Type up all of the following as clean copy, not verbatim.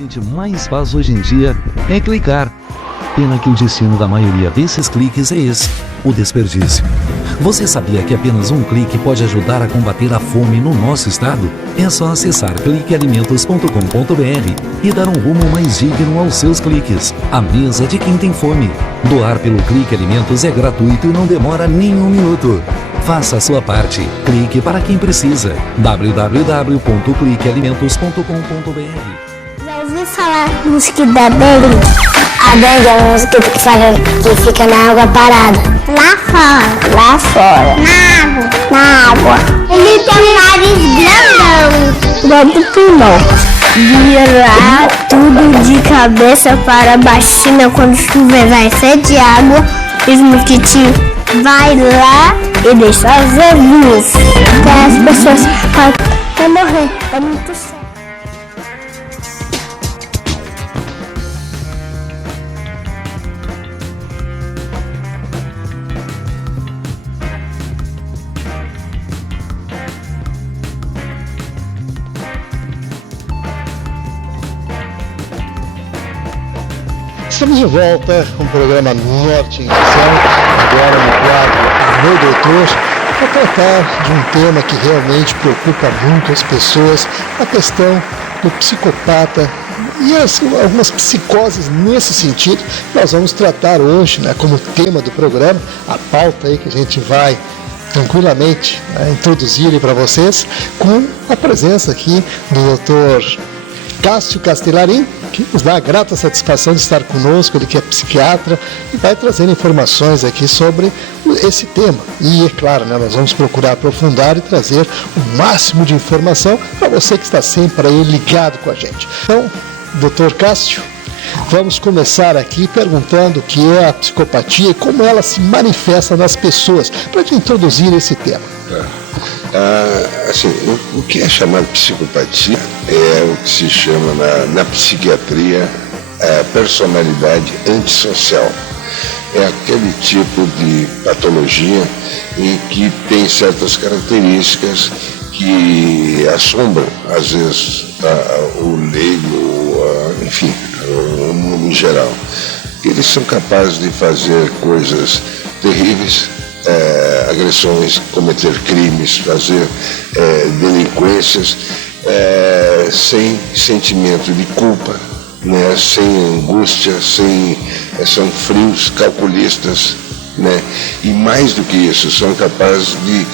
gente mais faz hoje em dia é clicar. Pena que o destino da maioria desses cliques é esse, o desperdício. Você sabia que apenas um clique pode ajudar a combater a fome no nosso estado? É só acessar cliquealimentos.com.br e dar um rumo mais digno aos seus cliques. A mesa de quem tem fome. Doar pelo Clique Alimentos é gratuito e não demora nem um minuto. Faça a sua parte. Clique para quem precisa. www.cliquealimentos.com.br. Já ouviu falar música da dengue? A dengue é uma música que fica na água parada. Lá fora. Lá fora. Na água. Ele tem nariz grandão. Igual do pulmão. Virar tudo de cabeça para baixinha quando chover vai ser de água. E os mosquitinhos vai lá e deixa os ovinhos. Até as pessoas vão morrer. É muito sério. Estamos de volta com o programa Norte em Ação, agora no quadro Meu Doutor, para tratar de um tema que realmente preocupa muito as pessoas, a questão do psicopata e algumas psicoses nesse sentido. Nós vamos tratar hoje, como tema do programa, a pauta aí que a gente vai tranquilamente introduzir para vocês, com a presença aqui do Dr. Cássio Castellarin, que nos dá a grata satisfação de estar conosco, ele que é psiquiatra, e vai trazendo informações aqui sobre esse tema. E, é claro, nós vamos procurar aprofundar e trazer o máximo de informação para você que está sempre aí ligado com a gente. Então, Dr. Cássio, vamos começar aqui perguntando o que é a psicopatia e como ela se manifesta nas pessoas, para te introduzir esse tema. O que é chamado psicopatia é o que se chama na psiquiatria personalidade antissocial. É aquele tipo de patologia em que tem certas características que assombram, às vezes, o leigo, enfim, o mundo em geral. Eles são capazes de fazer coisas terríveis, agressões, cometer crimes, fazer delinquências sem sentimento de culpa, sem angústia, são frios, calculistas, e mais do que isso, são capazes de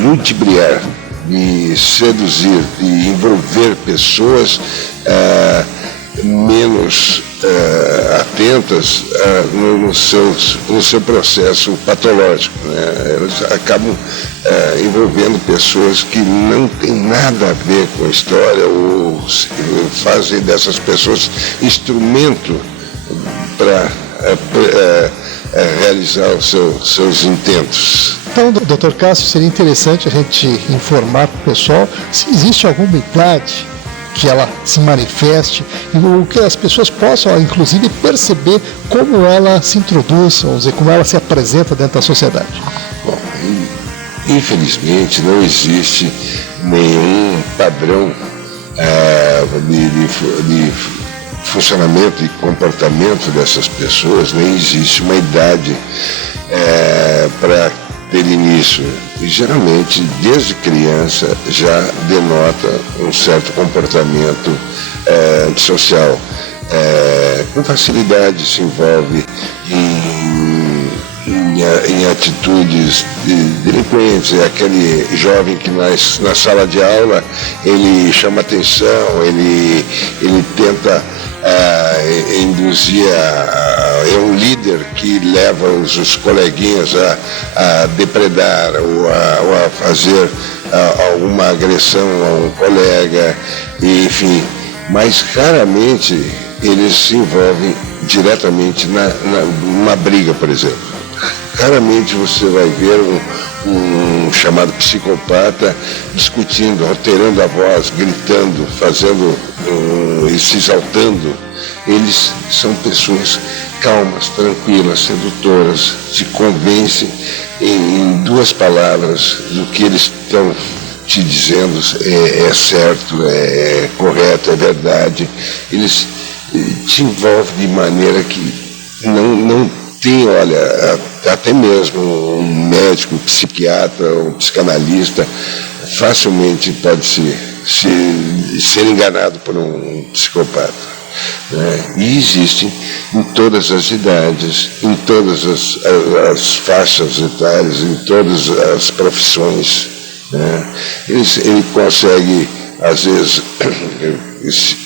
ludibriar, de seduzir, de envolver pessoas menos atentas no seu processo patológico. Eles acabam envolvendo pessoas que não têm nada a ver com a história, ou fazem dessas pessoas instrumento para realizar os seus intentos. Então, Dr. Cássio, seria interessante a gente informar para o pessoal se existe alguma idade que ela se manifeste e o que as pessoas possam, inclusive, perceber como ela se introduz, vamos dizer, como ela se apresenta dentro da sociedade. Bom, infelizmente não existe nenhum padrão de funcionamento e comportamento dessas pessoas, nem existe uma idade para ter início. E geralmente, desde criança, já denota um certo comportamento antissocial. Com facilidade se envolve em atitudes delinquentes. É aquele jovem que na sala de aula ele chama atenção, ele tenta induzir, é um líder que leva os coleguinhas a depredar ou a fazer alguma agressão a um colega, enfim, mas raramente eles se envolvem diretamente numa briga, por exemplo. Raramente você vai ver um chamado psicopata discutindo, alterando a voz, gritando, fazendo e se exaltando. Eles são pessoas calmas, tranquilas, sedutoras, te convencem em duas palavras do que eles estão te dizendo é certo, é correto, é verdade. Eles te envolvem de maneira que não tem, olha, até mesmo um médico, um psiquiatra, um psicanalista facilmente pode ser enganado por um psicopata. Né? E existem em todas as idades, em todas as faixas etárias, em todas as profissões. Né? Ele consegue, às vezes,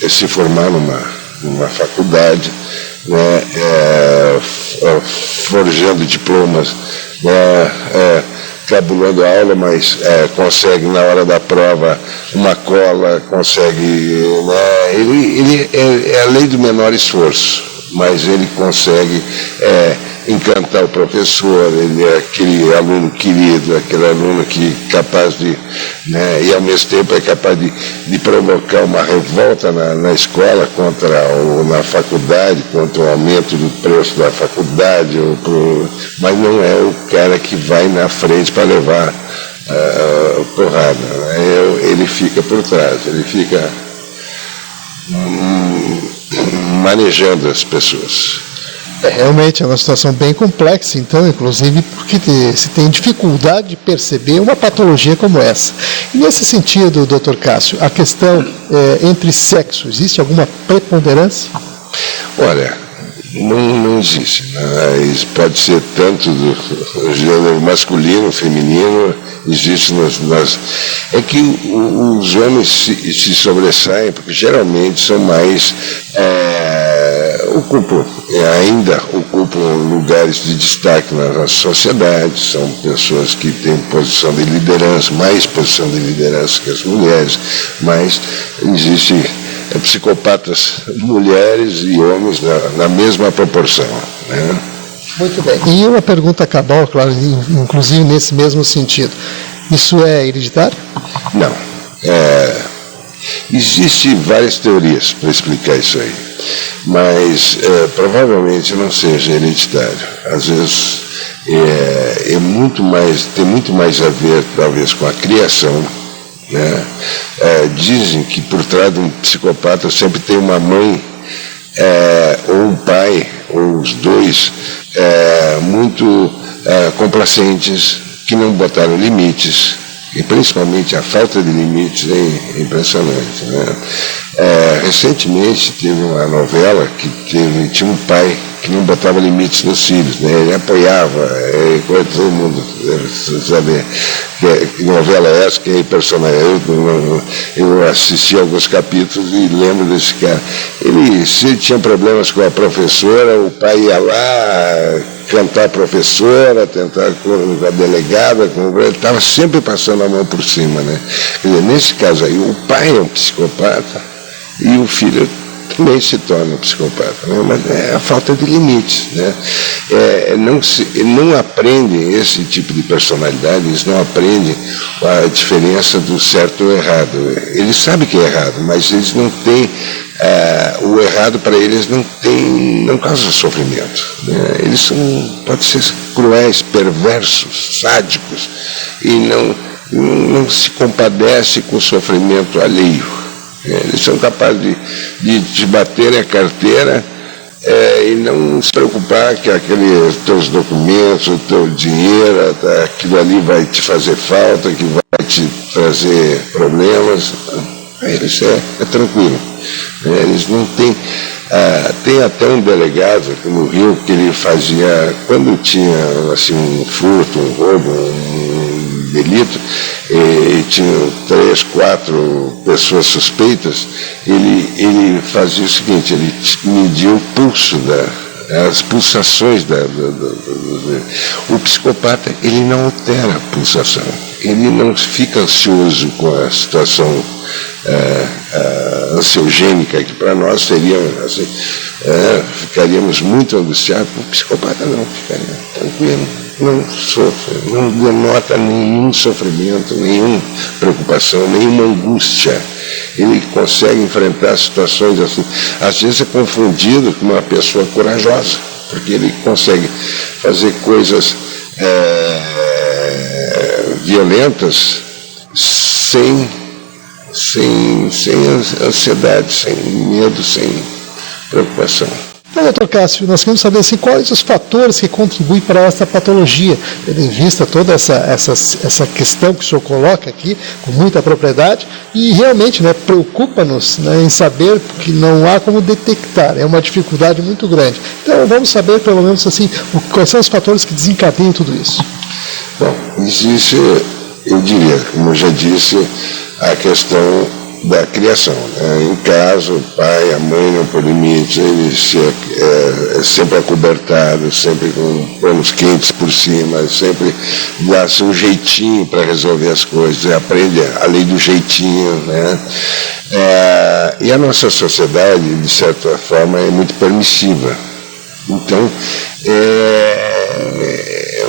se formar numa faculdade, né? Forjando diplomas, né? Cabulando a aula, mas consegue na hora da prova uma cola, consegue, né? Ele é a lei do menor esforço, mas ele consegue encantar o professor, ele é aquele aluno querido, aquele aluno que é capaz de, né, e ao mesmo tempo é capaz de provocar uma revolta na escola na faculdade, contra o aumento do preço da faculdade, mas não é o cara que vai na frente para levar porrada, né? Ele fica por trás, ele fica manejando as pessoas. Realmente é uma situação bem complexa, então, inclusive porque se tem dificuldade de perceber uma patologia como essa. E nesse sentido, Dr. Cássio, a questão entre sexos, existe alguma preponderância? Olha, não existe. Né? Pode ser tanto do gênero masculino, feminino, existe É que os homens se sobressaem, porque geralmente são mais... ainda ocupam lugares de destaque na sociedade, são pessoas que têm posição de liderança, mais posição de liderança que as mulheres, mas existem psicopatas mulheres e homens na mesma proporção. Né? Muito bem. E uma pergunta cabal, claro, inclusive nesse mesmo sentido. Isso é hereditário? Não. Existem várias teorias para explicar isso aí, mas provavelmente não seja hereditário. Às vezes tem muito mais a ver, talvez, com a criação. Né? Dizem que por trás de um psicopata sempre tem uma mãe, ou um pai, ou os dois, muito complacentes, que não botaram limites. E principalmente a falta de limites é impressionante. Né? Recentemente teve uma novela que tinha um pai que não botava limites nos filhos, né? Ele apoiava, todo mundo deve saber que novela é essa, que é personagem. Eu assisti alguns capítulos e lembro desse cara. Se ele tinha problemas com a professora, o pai ia lá cantar a professora, tentar com a delegada, ele estava sempre passando a mão por cima. Né? Quer dizer, nesse caso aí, o pai é um psicopata e o filho também se torna um psicopata, né? Mas é a falta de limites. Né? Não aprendem esse tipo de personalidade, eles não aprendem a diferença do certo e do errado. Eles sabem que é errado, mas eles não têm... o errado para eles não causa sofrimento. Né? Eles podem ser cruéis, perversos, sádicos, e não se compadecem com o sofrimento alheio. Eles são capazes de te baterem a carteira e não se preocupar que aqueles teus documentos, o teu dinheiro, aquilo ali vai te fazer falta, que vai te trazer problemas. Eles é tranquilo. Eles não têm... tem até um delegado aqui no Rio que ele fazia, quando tinha assim, um furto, um roubo, um delito, e tinha 3, 4 pessoas suspeitas, ele fazia o seguinte, ele media o pulso as pulsações o psicopata, ele não altera a pulsação, ele não fica ansioso com a situação ansiogênica, que para nós seria assim, ficaríamos muito angustiados. O psicopata não, ficaria tranquilo, não sofre, não denota nenhum sofrimento, nenhuma preocupação, nenhuma angústia. Ele consegue enfrentar situações assim. Às vezes é confundido com uma pessoa corajosa, porque ele consegue fazer coisas violentas sem ansiedade, sem medo, sem preocupação. Então, doutor Cássio, nós queremos saber assim, quais os fatores que contribuem para essa patologia, tendo em vista toda essa questão que o senhor coloca aqui, com muita propriedade, e realmente, né, preocupa-nos, né, em saber que não há como detectar, é uma dificuldade muito grande. Então, vamos saber, pelo menos assim, quais são os fatores que desencadeiam tudo isso. Bom, existe, eu diria, como eu já disse, a questão da criação, né? Em casa, o pai, a mãe não põe limite, ele é sempre acobertado, sempre com panos quentes por cima, sempre dá seu jeitinho para resolver as coisas, aprende a lei do jeitinho, né? E a nossa sociedade, de certa forma, é muito permissiva. Então, é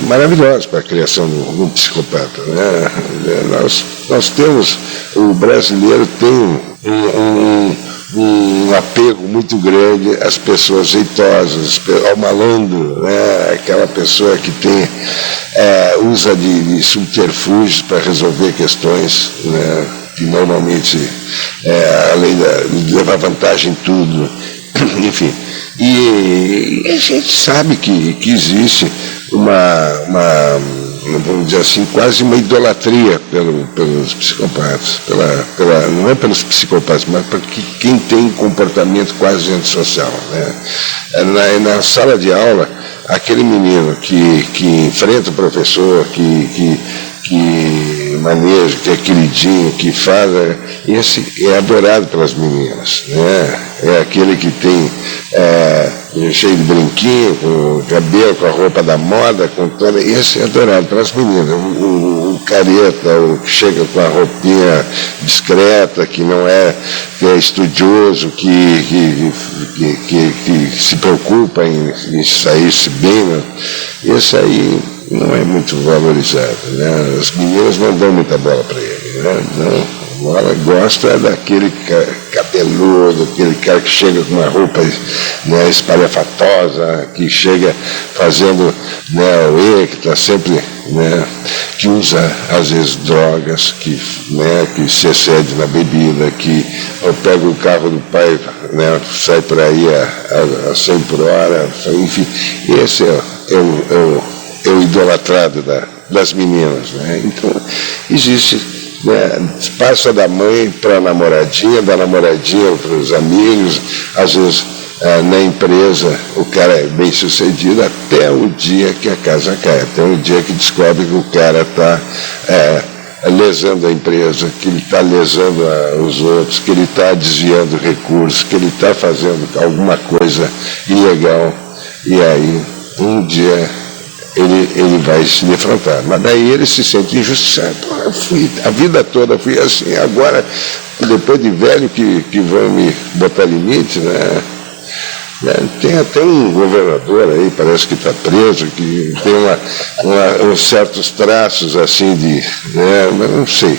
maravilhoso para a criação de um psicopata, né? Nós temos, o brasileiro tem um apego muito grande às pessoas jeitosas, ao malandro, né? Aquela pessoa que tem, usa de subterfúgios para resolver questões, né? Que normalmente, além de levar vantagem em tudo, enfim. E a gente sabe que existe vamos dizer assim, quase uma idolatria pelos psicopatas, não é pelos psicopatas, mas por quem tem comportamento quase antissocial, né? Na sala de aula, aquele menino que enfrenta o professor, que maneja, que é queridinho, que faz, esse é adorado pelas meninas, né? É aquele que tem cheio de brinquinho, com o cabelo, com a roupa da moda, com toda, esse é adorado pelas meninas. O careta, o que chega com a roupinha discreta, que não que é estudioso, que se preocupa em sair-se bem, né? Esse aí não é muito valorizado, né? As meninas não dão muita bola para ele, né? Não. Ela gosta daquele cabeludo, aquele cara que chega com uma roupa, né, espalhafatosa, que chega fazendo, né, que está sempre, né, que usa às vezes drogas, que se excede na bebida, que pega o carro do pai, né, sai por aí a 100 por hora, enfim, esse é o idolatrado das meninas, né? Então existe, né, passa da mãe para a namoradinha, da namoradinha para os amigos, às vezes na empresa o cara é bem sucedido até o dia que a casa cai, até o dia que descobre que o cara está lesando a empresa, que ele está lesando os outros, que ele está desviando recursos, que ele está fazendo alguma coisa ilegal, e aí um dia ele vai se defrontar, mas daí ele se sente injustiçado. A vida toda fui assim, agora, depois de velho que vão me botar limite, né? Tem até um governador aí, parece que está preso, que tem uns certos traços assim né? Mas não sei.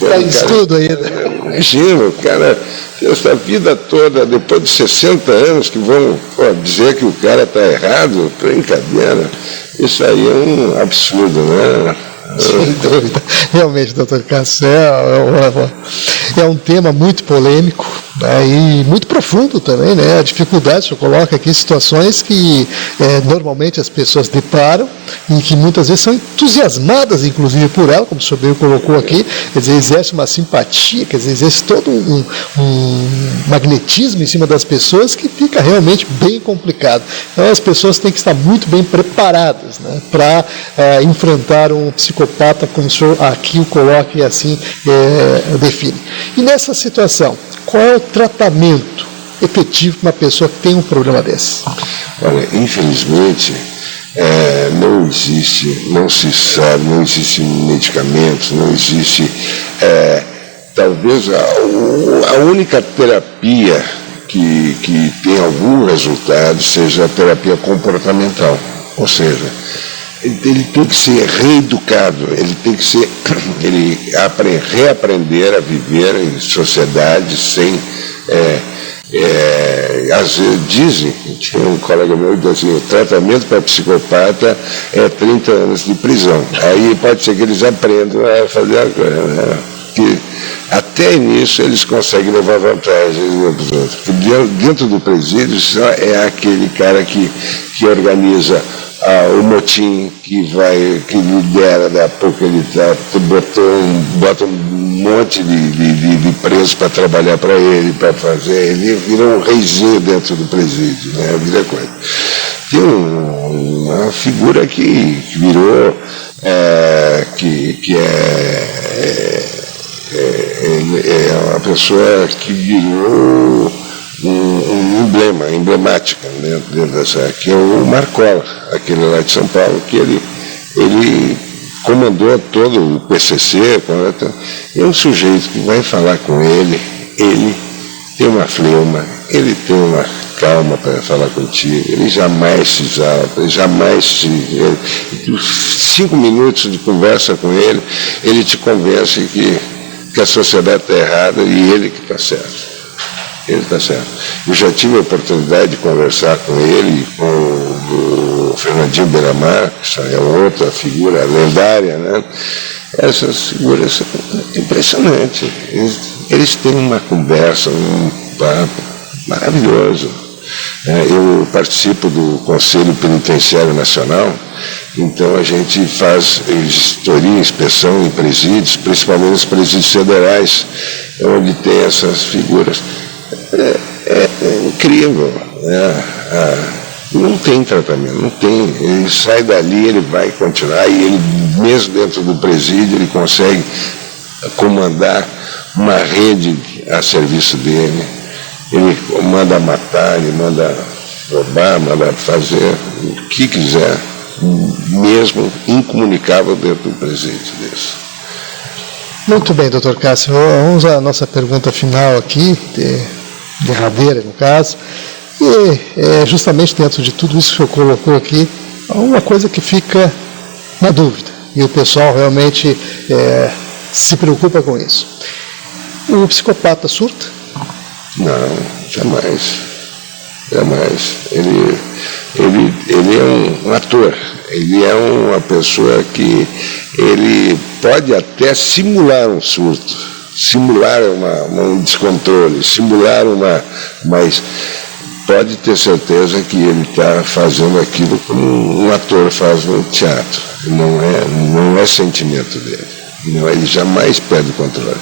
Está em estudo ainda. Imagina, o cara, essa vida toda, depois de 60 anos, que vão dizer que o cara está errado, brincadeira. Isso aí é um absurdo, né? Sem dúvida. Realmente, doutor Cássio, é um tema muito polêmico, né, e muito profundo também, né? A dificuldade, o senhor coloca aqui situações que normalmente as pessoas deparam e que muitas vezes são entusiasmadas, inclusive, por ela, como o senhor bem colocou aqui, quer dizer, exerce uma simpatia, quer dizer, exerce todo um magnetismo em cima das pessoas que fica realmente bem complicado. Então, as pessoas têm que estar muito bem preparadas, né, para enfrentar um psicopata, como o senhor aqui o coloca e assim define. E nessa situação, qual é o tratamento efetivo para uma pessoa que tem um problema desse? Olha, infelizmente, não existe, não se sabe, não existe medicamentos, não existe, talvez a única terapia que tem algum resultado seja a terapia comportamental, ou seja, ele tem que ser reeducado, ele tem que reaprender a viver em sociedade sem às vezes dizem, tinha um colega meu que disse assim, o tratamento para psicopata é 30 anos de prisão. Aí pode ser que eles aprendam a fazer a coisa, né? Que até nisso eles conseguem levar vantagem dos outros. Porque dentro do presídio só é aquele cara que organiza o motim, que lidera, da pouco ele bota um monte de presos para trabalhar para ele, para fazer. Ele vira um reizinho dentro do presídio, né? Vira coisa. Tem uma figura que virou, que é uma pessoa que virou emblemática, né, dentro dessa, que é o Marcola, aquele lá de São Paulo, que ele comandou todo o PCC. É um sujeito que vai falar com ele tem uma fleuma, ele tem uma calma para falar contigo, ele jamais se exalta, ele jamais 5 minutos de conversa com ele te convence que a sociedade está errada e ele que está certo. Ele está certo. Eu já tive a oportunidade de conversar com ele e com o Fernandinho Beiramar, que é outra figura lendária, né? Essas figuras são impressionantes. Eles têm uma conversa, um papo maravilhoso. Eu participo do Conselho Penitenciário Nacional, então a gente faz vistoria, inspeção em presídios, principalmente nos presídios federais, onde tem essas figuras. É incrível, né? Não tem tratamento, não tem. Ele sai dali, ele vai continuar, e ele, mesmo dentro do presídio, ele consegue comandar uma rede a serviço dele. Ele manda matar, ele manda roubar, manda fazer o que quiser, mesmo incomunicável dentro do presídio desse. Muito bem, doutor Cássio. Vamos à nossa pergunta final aqui, derradeira no caso. E justamente dentro de tudo isso que o senhor colocou aqui, uma coisa que fica na dúvida, e o pessoal realmente se preocupa com isso. O psicopata surta? Não, jamais. Jamais. Ele é um ator, ele é uma pessoa que ele pode até simular um surto, simular um descontrole, mas pode ter certeza que ele está fazendo aquilo como um ator faz no teatro. Não é sentimento dele. Ele jamais perde o controle.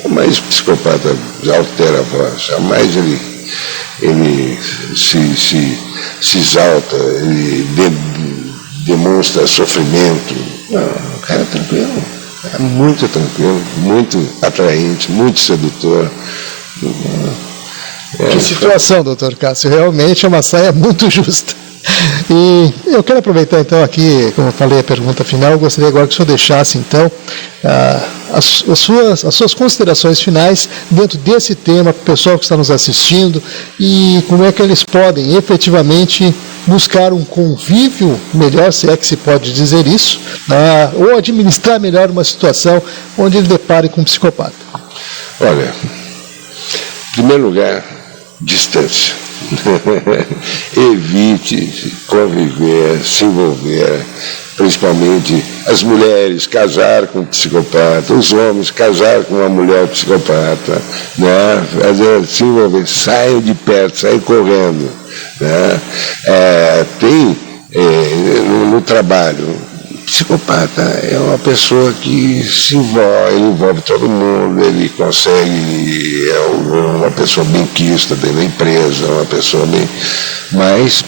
Jamais o psicopata altera a voz, jamais ele se exalta, ele demonstra sofrimento. Não, o cara é tranquilo, é muito tranquilo, muito atraente, muito sedutor. Que situação, doutor Cássio, realmente é uma saia muito justa. E eu quero aproveitar então aqui, como eu falei, a pergunta final, eu gostaria agora que o senhor deixasse então as suas considerações finais dentro desse tema, para o pessoal que está nos assistindo, e como é que eles podem efetivamente buscar um convívio melhor, se é que se pode dizer isso, ou administrar melhor uma situação onde ele depare com um psicopata. Olha, em primeiro lugar, distância. Evite conviver, se envolver, principalmente as mulheres casar com um psicopata, os homens casar com uma mulher psicopata, né? Se envolver, saiam de perto, saiam correndo, né? No trabalho, psicopata é uma pessoa que se envolve, ele envolve todo mundo, ele consegue, é uma pessoa bem quista dentro da empresa, uma pessoa bem... Mas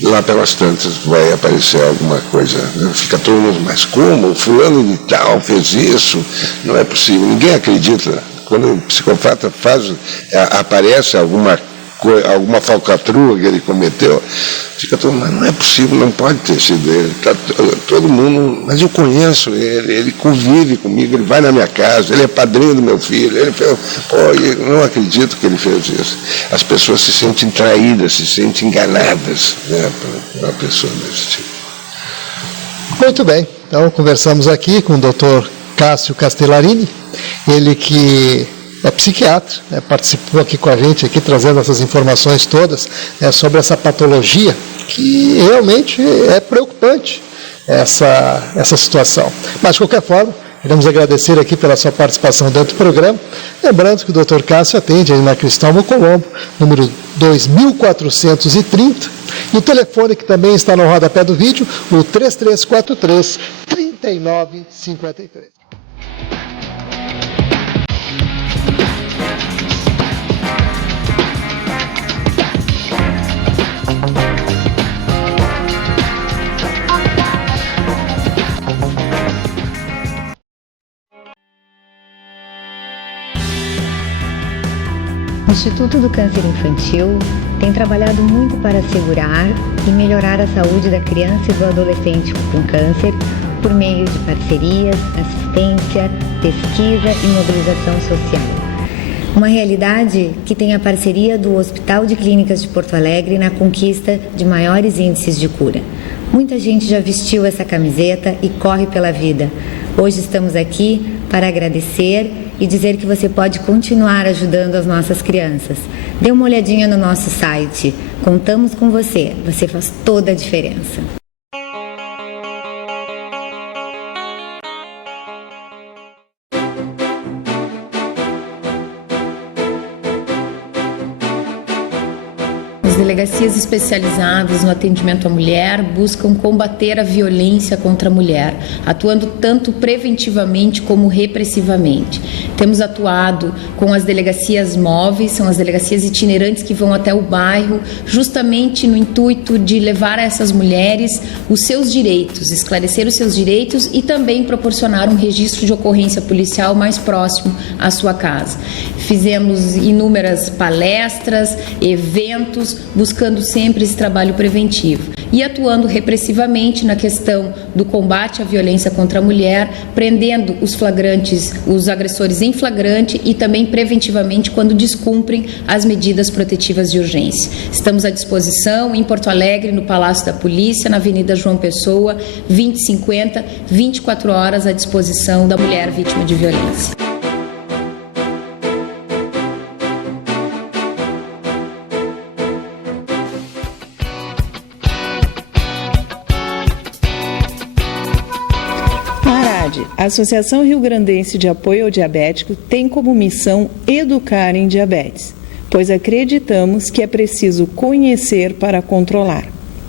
lá pelas tantas vai aparecer alguma coisa, fica todo mundo, mas como? O fulano de tal fez isso? Não é possível, ninguém acredita. Quando o psicopata aparece alguma falcatrua que ele cometeu, fica todo mundo, mas não é possível, não pode ter sido ele. Todo mundo, mas eu conheço ele convive comigo, ele vai na minha casa, ele é padrinho do meu filho, ele fez, eu não acredito que ele fez isso. As pessoas se sentem traídas, se sentem enganadas, né, por uma pessoa desse tipo. Muito bem, então conversamos aqui com o Dr. Cássio Castellarini, ele que é psiquiatra, participou aqui com a gente, aqui trazendo essas informações todas sobre essa patologia, que realmente é preocupante essa situação. Mas, de qualquer forma, queremos agradecer aqui pela sua participação dentro do programa. Lembrando que o Dr. Cássio atende aí na Cristóvão Colombo, número 2430, e o telefone que também está no rodapé do vídeo, o 3343-3953. O Instituto do Câncer Infantil tem trabalhado muito para assegurar e melhorar a saúde da criança e do adolescente com câncer por meio de parcerias, assistência, pesquisa e mobilização social. Uma realidade que tem a parceria do Hospital de Clínicas de Porto Alegre na conquista de maiores índices de cura. Muita gente já vestiu essa camiseta e corre pela vida. Hoje estamos aqui para agradecer e dizer que você pode continuar ajudando as nossas crianças. Dê uma olhadinha no nosso site. Contamos com você. Você faz toda a diferença. As delegacias especializadas no atendimento à mulher buscam combater a violência contra a mulher, atuando tanto preventivamente como repressivamente. Temos atuado com as delegacias móveis, são as delegacias itinerantes que vão até o bairro, justamente no intuito de levar a essas mulheres os seus direitos, esclarecer os seus direitos e também proporcionar um registro de ocorrência policial mais próximo à sua casa. Fizemos inúmeras palestras, eventos, buscando sempre esse trabalho preventivo e atuando repressivamente na questão do combate à violência contra a mulher, prendendo os flagrantes, os agressores em flagrante e também preventivamente quando descumprem as medidas protetivas de urgência. Estamos à disposição em Porto Alegre, no Palácio da Polícia, na Avenida João Pessoa, 2050, 24 horas à disposição da mulher vítima de violência. A Associação Rio-Grandense de Apoio ao Diabético tem como missão educar em diabetes, pois acreditamos que é preciso conhecer para controlar.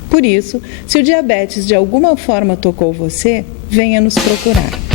Por isso, se o diabetes de alguma forma tocou você, venha nos procurar.